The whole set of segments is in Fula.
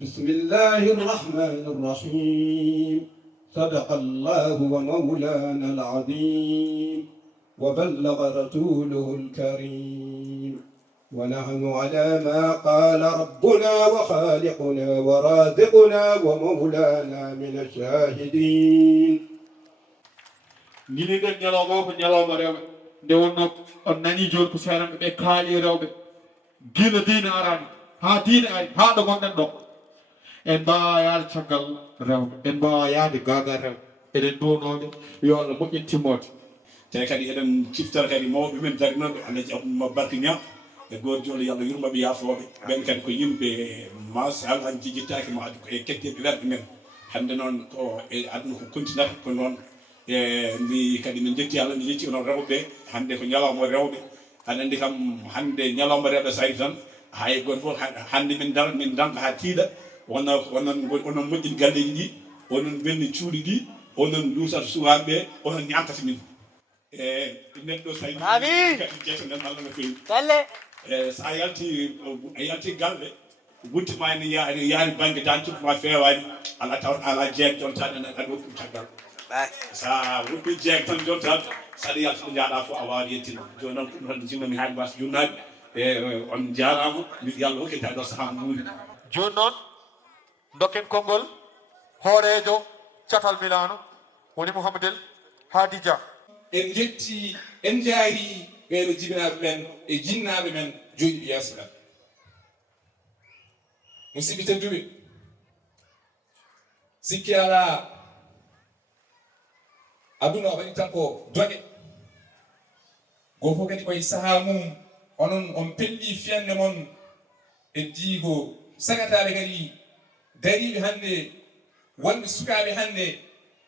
بسم الله الرحمن الرحيم صدق الله ومولانا العظيم وبلغ رسوله الكريم ونحن على ما قال ربنا وخالقنا ورازقنا ومولانا من الشاهدين. Giliɗen ñalawma o ko ñalawma rewɓe nde wonno on nani joni ko seeɗanɓe ɓe kaali rewɓe gila diine arani ha diine ari ha ɗo gonɗen ɗo en mbawa yaade caggal rewɓe en mbawa yaade gagal rewɓe eɗen duwnoɓe yo Allah moƴƴin timmode te kadi eɗen ciftara kadi mawɓe men darinoɓe alaji abdouma barke ñam e goto jooɗo yallah yurmaɓe yafoɓe ɓen kadi ko yimɓe masal han jijittaki ma adi ko e ketteɓe werɓe men hande noon ko e aduna ko continata ko noon mi kadi min jetti Allah mi jetti onon rewɓe hande ko ñalawma rewɓe aɗa andi kam hande ñalawma rewɓe so ari tan hay goto fof hande min danka ha tiiɗa onon moƴƴini galleji ɗi onon belni cuuɗi ɗi onon duusata suwaɓeɓe onon ñantata min neɗɗo so kadi jeeto nden Allah no fewi sa yalti galle wuttima ene yaari banggue dancirtuma fewani ala taw ala jeeg jon tan aɗa woppi caggal sa woppi jeeg tan jon tan saɗa yalta ɗo jaaɗa fof a wawa yettino joni noon ɗum tan jinnomi haali mbasa junnaɓe on jarama mbiɗo yallah hokkita ɗo saaha muuri joni noon dokken konngol hoorejo catal Milano woni Mouhamadel Hadi Dia. En jetti en jaari ɓeɗo jibinaɓe men e jinnaɓe men joɗiɓe yeeso ɗam musidɓe tedduɓe sikki ala aduna o waɗi tan ko doƴe goo fof kadi koye saaha mum onon on pelli fiyande mon e diigo sagataɓe kadi dariɓe hannde wonɓe sukaɓe hannde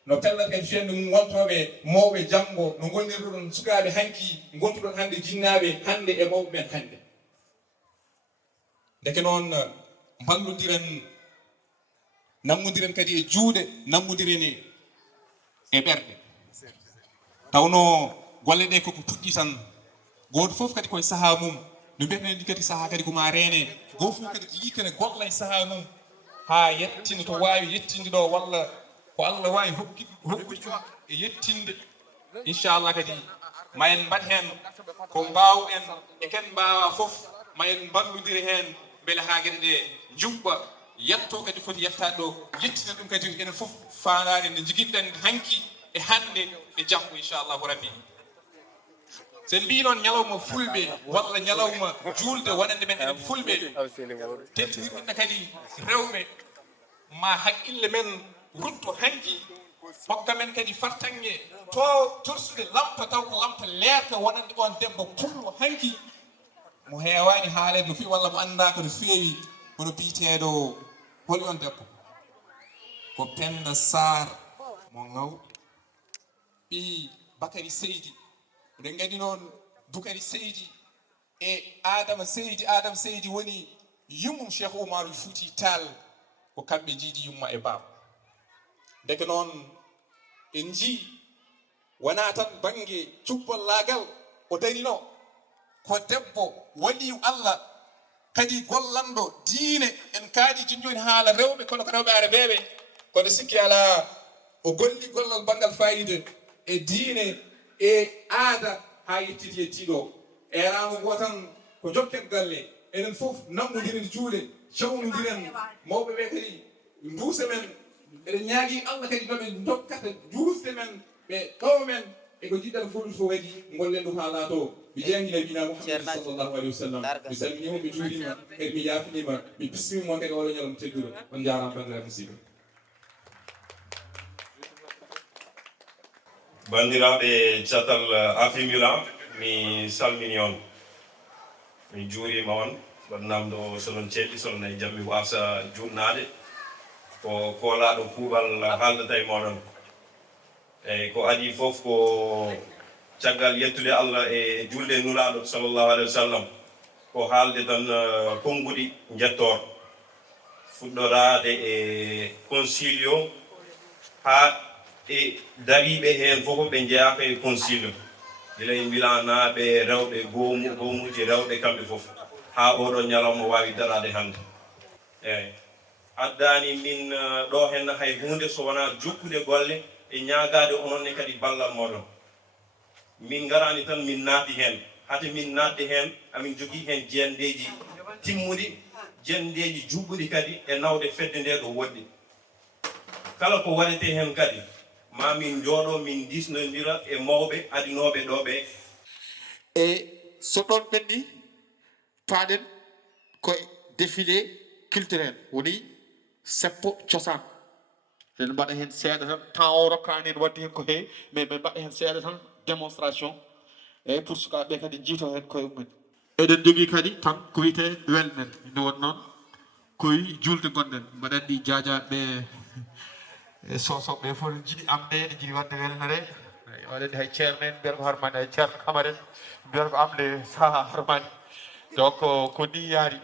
no pellata kadi fiyande mum wontoɓe mawɓe janggo no gonirɗoɗon sukaɓe hanki gontuɗon hannde jinnaɓe hannde e mawɓe men hannde deke noon mballodiren nammodiren kadi e juuɗe nammodiren e ɓerɗe tawno golle ɗe koko puɗɗi tan goto foof kadi koye saaha mum no mbiyeten ndi kadi saaha kadi koma reene goto foof kadi yiikene golla e saaha mum ha yettinde to wawi yettinde ɗo walla ko Allah wawi hokkude e yettinde inchallah kadi ma en mbat hen ko mbawɗen e ken mbawa foof ma en ballodiri hen beele ha gueɗe ɗe juɓɓa yetto kadi foti yettade ɗo yettine ɗum kadi enen foof fandade nde jiguiɗɗen hanki e hande e janggo inchallahu rabbi sen mbi noon ñalawma fulɓe walla ñalawma juulde wonande men enen fulɓe tettinirɗen kadi rewɓe ma haqqille men rutto hanki hokka men kadi fartange to torsude lampa taw ko lampa leerka wonande on debbo pullo hanki mo heewani haalede no fewi walla mo andaka no feewi hono biyeteɗo holi on debbo ko Penda Sar mo ngaw ɓi Bakary Seydi eɗen gandi noon Bukari Seydi e Adama Seydi woni yummum Cheikh Oumarul Fouti Tall ko kamɓe jiiɗi yumma e baaba deke noon en jii wona tan bange cubballagal o darino ko debbo waliyu Allah kadi gollanɗo diine en kaaliji joni haala rewɓe kono ko rewɓe arabeɓe kono sikki ala o golli gollal bangal fayida e diine e aada ha yettiti yettiɗo e ramo go tan ko jokken galle enen foof nammodiren juuɗe cawnodiren mawɓe ɓe kadi duuse men eɗen ñaagui Allah kadi noɓe dokkata juusde men ɓe ɗow men eko jiɗɗata fof ɗum fof kadi gollen ɗum ha laato mi jeeyi nabina Muhammad sallllahu alayhi wa sallam mi salminima mi juurima kadi mi yafinima mi bismima kadi oɗo ñalom tedduɗo on jarama bandiraɓe musidɓe bandiraɓe catal Afi Milan mi salmini on mi juurima on waɗnamɗo sonon ceeɗi sonon e jammi wasa junnade ko koolaɗo kuuɓal haaldata e moɗon eyyi ko adi foof ko caggal yettude Allah e julde nulaɗo sallllahu alayhi wa sallam ko haalde tan konnguɗi jettor fuɗɗorade e concilio ha e dariɓe hen fof ɓe jeeyaka e concilio gilay Milan naaɓe rewɓe goomuji rewɓe kamɓe fof ha oɗo ñalawma wawi darade hande eyyi addani min ɗo hen hay hunde so wona jokkude golle e ñaagade ononne kadi ballal moɗon. Min garani tan min naati hen hade min natde hen amin jogui hen jendeji timmudi jendeji juɓɓuɗi kadi e nawde fedde nde ɗo woɗɗi. Kala ko waɗete hen kadi ma min jooɗo min disnodira e mawɓe adinoɓe ɗo ɓe. E so ɗon ɓenni paaɗen koye défilé culturel woni seppo cosaan en mbaɗa hen seeɗa tan temps o rokkani en wadde hen ko heewi mais ɓe mbaɗa hen seeɗa tan démonstration eyyi pour sukaɓe kadi jiito hen koye mumen. eɗen jogui kadi tan ko wiyete welnen ine won noon koye julde gonɗen mbaɗa andi jajaɓe e sosoɓe fof ne jiiɗi amde ne jiiɗi wadde welnere waɗani hay ceerno en mbiyata ko harmani hay ceerno camara en mbiyata ko amde saha harmani donc ko ni yaari.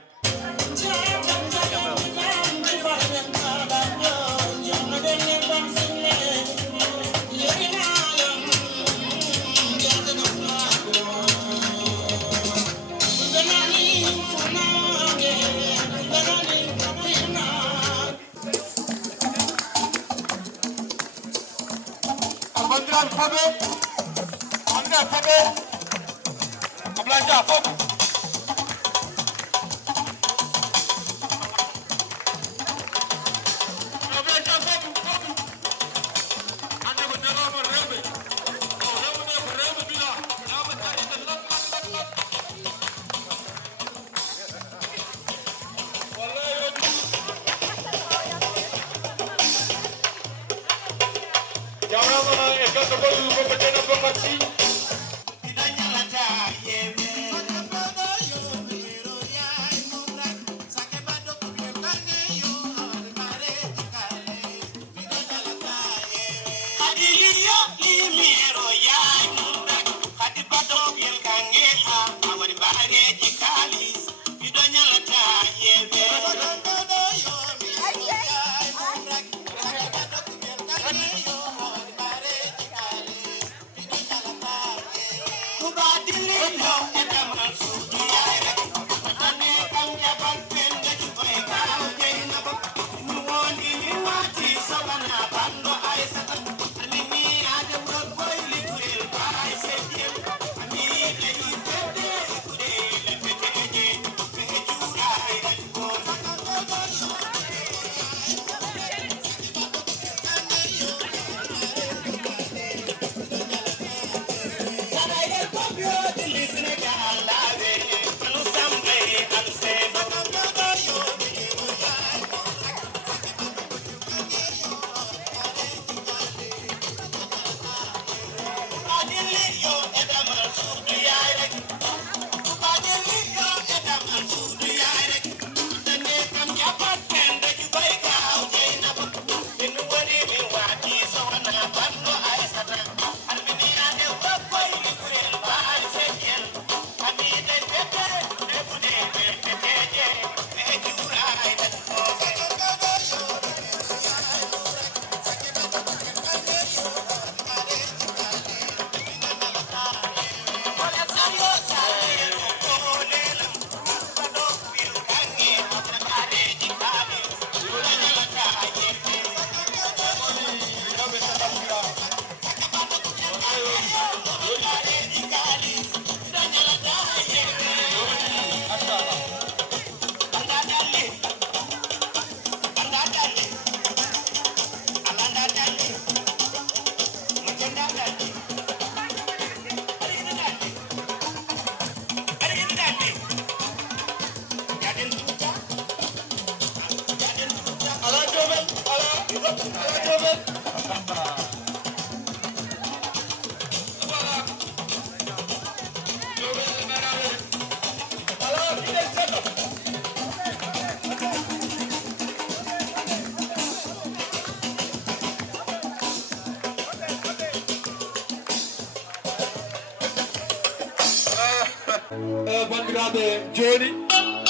bandiraɓe joni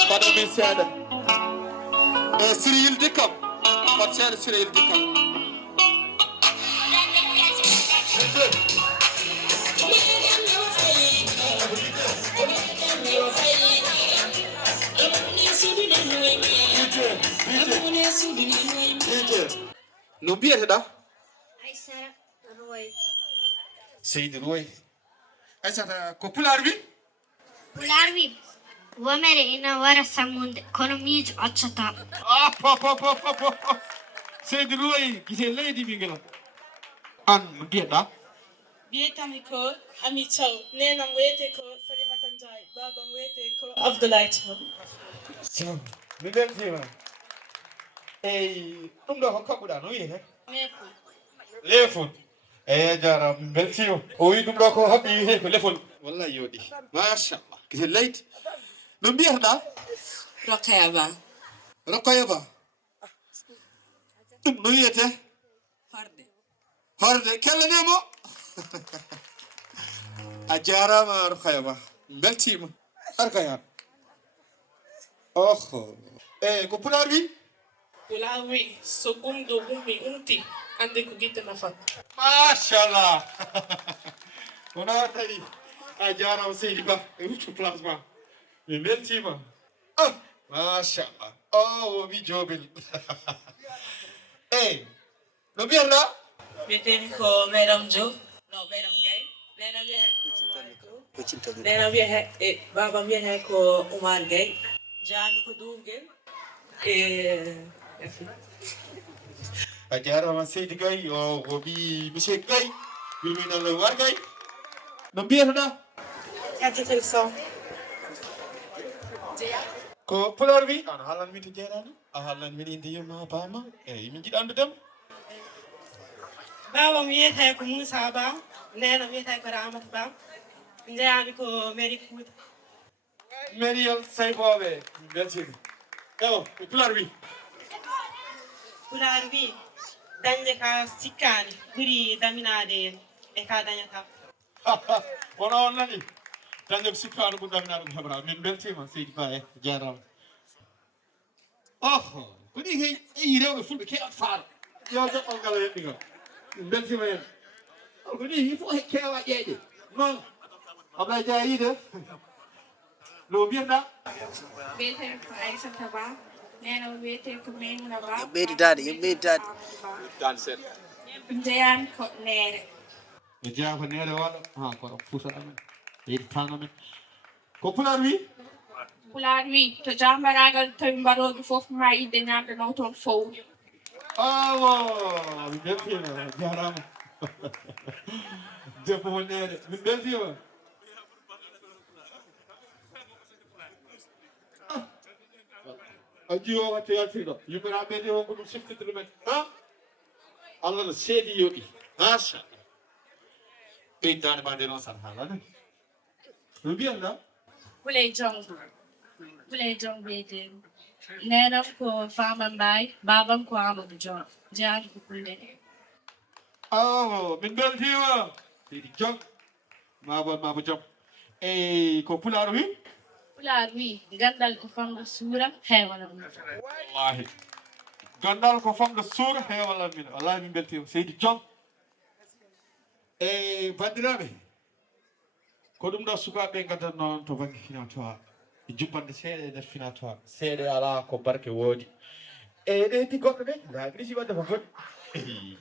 mbaɗamin seeɗa Siriyil Dikkam fat seeɗa Siriyil Dikkam no mbiyeteɗa Aissata Roy. seydi roy aysata ko pular wi Pular wi womere ina wara sammunde kono miijo accata. seydi roy gite leydi ɓinguel an no mbiyeɗa Biyetami ko Ami Thiaw, nenam wiyete ko Salimata Ndiaye, babam wiyete ko Abdoulaye Thiaw. mi weltima eyi ɗum ɗo ko kaɓɓuɗa no wiyete Nepo. lefol eyi jaram mi beltima o wi ɗum ɗo ko haɓɓi wiyete ko lefol wallahi yooɗi machallah gite leydi no mbiyeteɗa Rokaya Ba. rokkoye ba ɗum no wiyete Horde. horde kellanemo a jarama rokaya ba beltima arkaya oho eyi ko pular wi Pulawi, so gumdo gummi umti, ande ko gite nafat. machallah wona tawi a jarama seydi ba e wuccu placement mi beltima machallah o wi jobel eyi no mbiyatɗa Biyetemi ko Madam Jo, no Madam Gay. Nenam wiyete babam wiyete ko Umar Gay. Jami ko Dungel. a jarama seydi gay o wi monsieur gay wiminal war gay no mbiyatɗa Katitel Sow. ko pular wi an haalan min to jeerani a haalan min inde yumma bama eyyi min jiiɗa andudema Babam wiyete ko Moussa Ba, nenam wiyete ko Ramata Ba. Jeyami ko Mary Fouta. marial sayboɓe min beltima ewo ko pular wi Pular wi dañde ka sikkani ɓuuri daminade e ka dañata. wono on nani dañde ko sikkano ɓuuri daminade ɗum heɓra min beltima seydi ba e jarama oho ko ni kay eyi rewɓe fulɓe kewat faaro yo joɓɓal ngal henɗi ngal min beltima hen ko ni il faut kewa ƴeeƴe non Ablaye Dia yiide no mbiyatɗa Wiyete ko Aissata Ba, nena wiyete ko Maimouna Ba. Ɓeydidade dan seeɗa Jeyami ko Nere. e jeeya ko nere waɗo ha koɗo fuutat amen yeydi tano men ko pular wi Pular wi to jambaragal tawi mbaɗoɓe fof ma idde ñamde naw toon fowru. awo min beltima jarama debbo mo nere min beltima a jiwo watte yaltiɗo yummiraɓe ɓe wonko ɗum siftide ɗumen allah no seedi yoɗi machallah ɓeydade ma nde noon tan haalane no mbiyatɗa Pulay Jong. Pulay Jong wiyetemi. Nenam ko Fama Mbaye, babam ko Amadou Dion. Jeyami ko Pulde. awo min beltima seydi jom mabo jom eyi ko pular wi Pular wi gandal ko famɗo suura heewana ɗum. wallahi gandal ko famɗo suura heewala min wallahi min beltima seydi jom e bandiraɓe ko ɗum ɗo sukaɓe gaddan noon to banggue finatoire e jubbande seeɗa e nder finatoire seeɗa ala ko barke woodi e ɗeyti goɗɗo ɓe laɓirisi wadde ko goɗɗi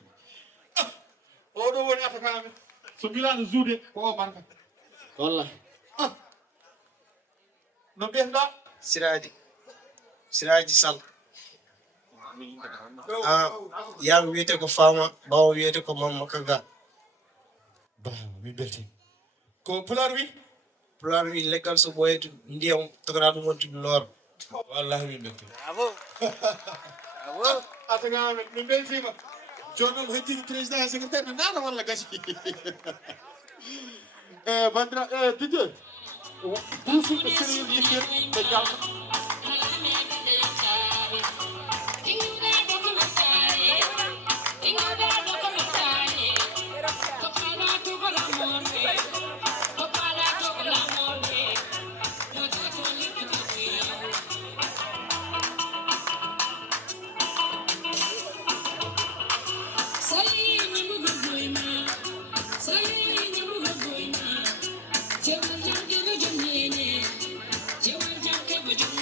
oɗo woni atakame so Milano Juulde ko o marka wallahi no mbiyatɗa Siraji Sall yaami wiyete ko Fama bawo wiyete ko Mamma Kaga ba min beltima ko pular wi pular wi leggal so ɓoyeto ndiyam togora ɗum wontude loor wallahi min beltima atakame min beltima joni noon heddiki président e secrétaire ne naata walla gasi e bandira e Didier duusuɓe sérieux yittir ɓe jalta Jewel jam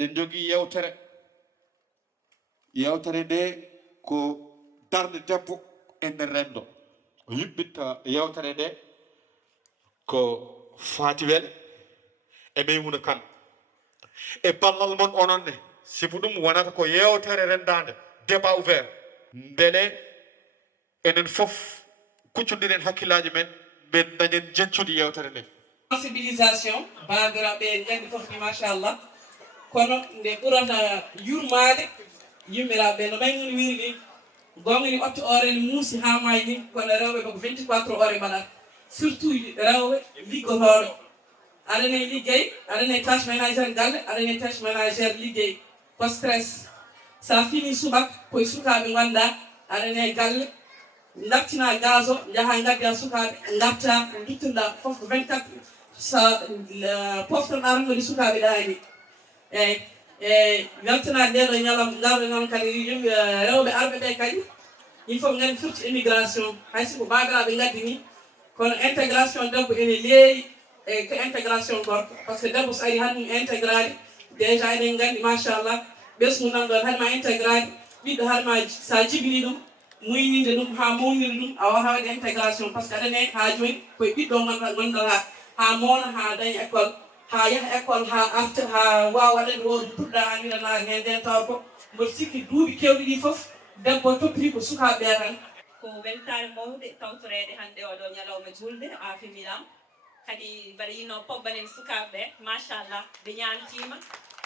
eɗen jogii yewtere nde ko darde debbo e nder renndo o yuɓɓitta yewtere nde ko Faati Wele e Maymuna Kane e ballal mon onon ne sibu ɗum wonata ko yewtere renndande débat ouvert beele enen fof kuccodiren hakkillaji men ɓe dañen jencude yewtere nde sensibilisation bandiraɓe gandi fof ni machallah kono nde ɓurata yurmade yummiraɓe no ɓayngoni wiri ni gonga ni ɓofte ore ni muusi ha may ni kono rewɓe ko 24 ore mbaɗat surtout rewɓe liggotoɗo aɗane liggey aɗane tâche ménagére galle aɗane tâche ménagére liggey ko stress sa fini subaka koye sukaɓe ganda aɗane galle dartina gaz o jaaha gadda sukaɓe garta duttoɗa foof ko 24 sa poftoɗa rangoɗi sukaɓe ɗani eyyi weltanade ndeɗo ñalam ngarɗo noon kadi yimɓe rewɓe arɓe ɓe kadi il faut gandi firti immigration haysiko babiraɓe gaddi ni kono intégration debbo ene leeyi e ko intégration gorko par ce que debbo so ari han mum intégrade déjà eɗen gandi machallah ɓesgu nanɗon haɗma intégrade ɓiɗɗo haɗma sa jibini ɗum muynide ɗum ha mawnide ɗum a wata waɗde intégration par ce que aɗane ha joni koye ɓiɗɗo gonɗa ha mawna ha daña école ha yaha école ha arta ha wawa waɗande woto puɗɗa anniranade hen nden tawa ko mboɗo sikki duuɓi kewɗi ɗi foof debbo toppiti ko sukaɓe tan ko weltare mawde tawtorede hande oɗo ñalawma julde Afi Milan kadi mbaɗa yino pobbanen sukaɓeɓe machallah ɓe ñantima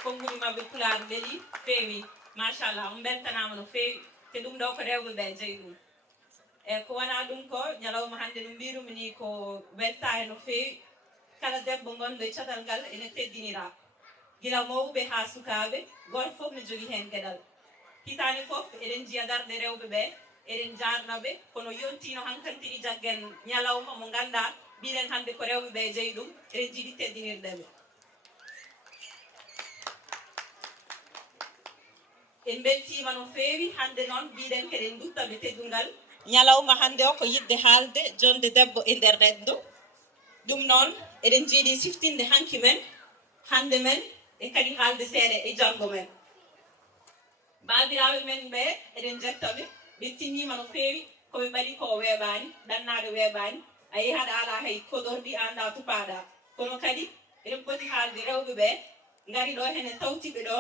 konnguli mabɓe Pulaagu beeli feewi machallah on beltanama no feewi te ɗum ɗo ko rewɓeɓe jeeyi ɗum eyyi ko wona ɗum ko ñalawma hande no mbirumi ni ko weltare no feewi kala debbo gonɗo e catal ngal ene teddinira gila mawɓe ha sukaɓe goto foof ne jogui hen gueɗal hitande foof eɗen jiiya darde rewɓeɓe eɗen jarnaɓe kono yontino hankkantiri jaggen ñalawma mo ganduɗa mbiɗen hande ko rewɓeɓe jeeyi ɗum eɗen jiiɗi teddinirdeɓe en beltima no feewi hande noon mbiɗen keɗen duttaɓe teddugal ñalawma hande o ko yidde haalde jonde debbo e nder renndo ɗum noon eɗen jiiɗi siftinde hanki men hande men e kadi haalde seeɗa e janggo men babiraɓe men ɓe eɗen jettaɓe ɓe tinnima no feewi koɓe mbaɗi ko weeɓani ɗannade weeɓani a yeehi haɗa ala hay koɗorɗi anda tupaɗa kono kadi eɗen poti haalde rewɓe ɓe gari ɗo hene tawtiɓe ɗo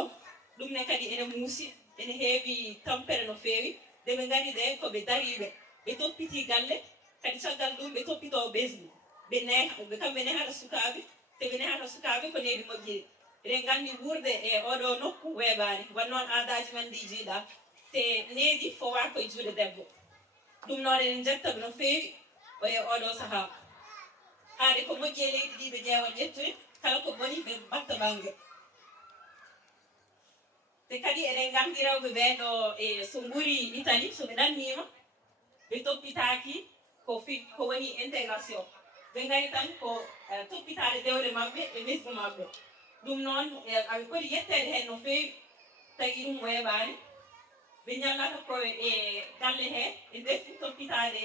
ɗum ne kadi ene muusi ene heewi tampere no feewi nde ɓe gari ɗe koɓe dariɓe ɓe toppiti galle kadi caggal ɗum ɓe toppito ɓesgu ɓe kamɓe nehata sukaɓe te ɓe nehata sukaɓe ko needi moƴƴiri eɗen gandi wurde e oɗo nokku weeɓani wannoon aadaji men ndi jiiɗa te needi fowa koye juuɗe debbo ɗum noon eɗen jettaɓe no feewi oye oɗo saaha haade ko moƴƴi e leydi ndi ɓe ƴeewa ƴettude kala ko boni ɓe batta banggue te kadi eɗen gandi rewɓe ɓe ɗo e so guuri Italie soɓe ɗannima ɓe toppitaki ko woni intégration ɓe gari tan ko toppitade dewle mabɓe e ɓesgu mabɓe ɗum noon aɓe poti yettede hen no feewi tagi ɗum weeɓani ɓe ñallata koye e galle he e defu toppitade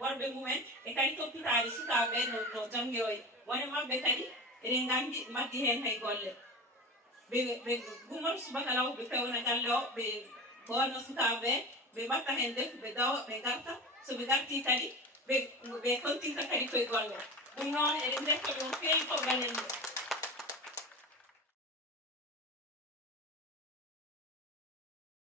worɓe mumen e kadi toppitade sukaɓe no jangoyoy wone mabɓe kadi eɗen gandi maddi hen hay golle ɓe gumon subaka law ɓe pewna galle o ɓe ɓorna sukaɓe ɓe mbatta hen defu ɓe dawa ɓe garta soɓe garti kadi ɓe kontinta kadi koye golle ɗum noon eɗen dekka ɗum feewi ko ganen ɗo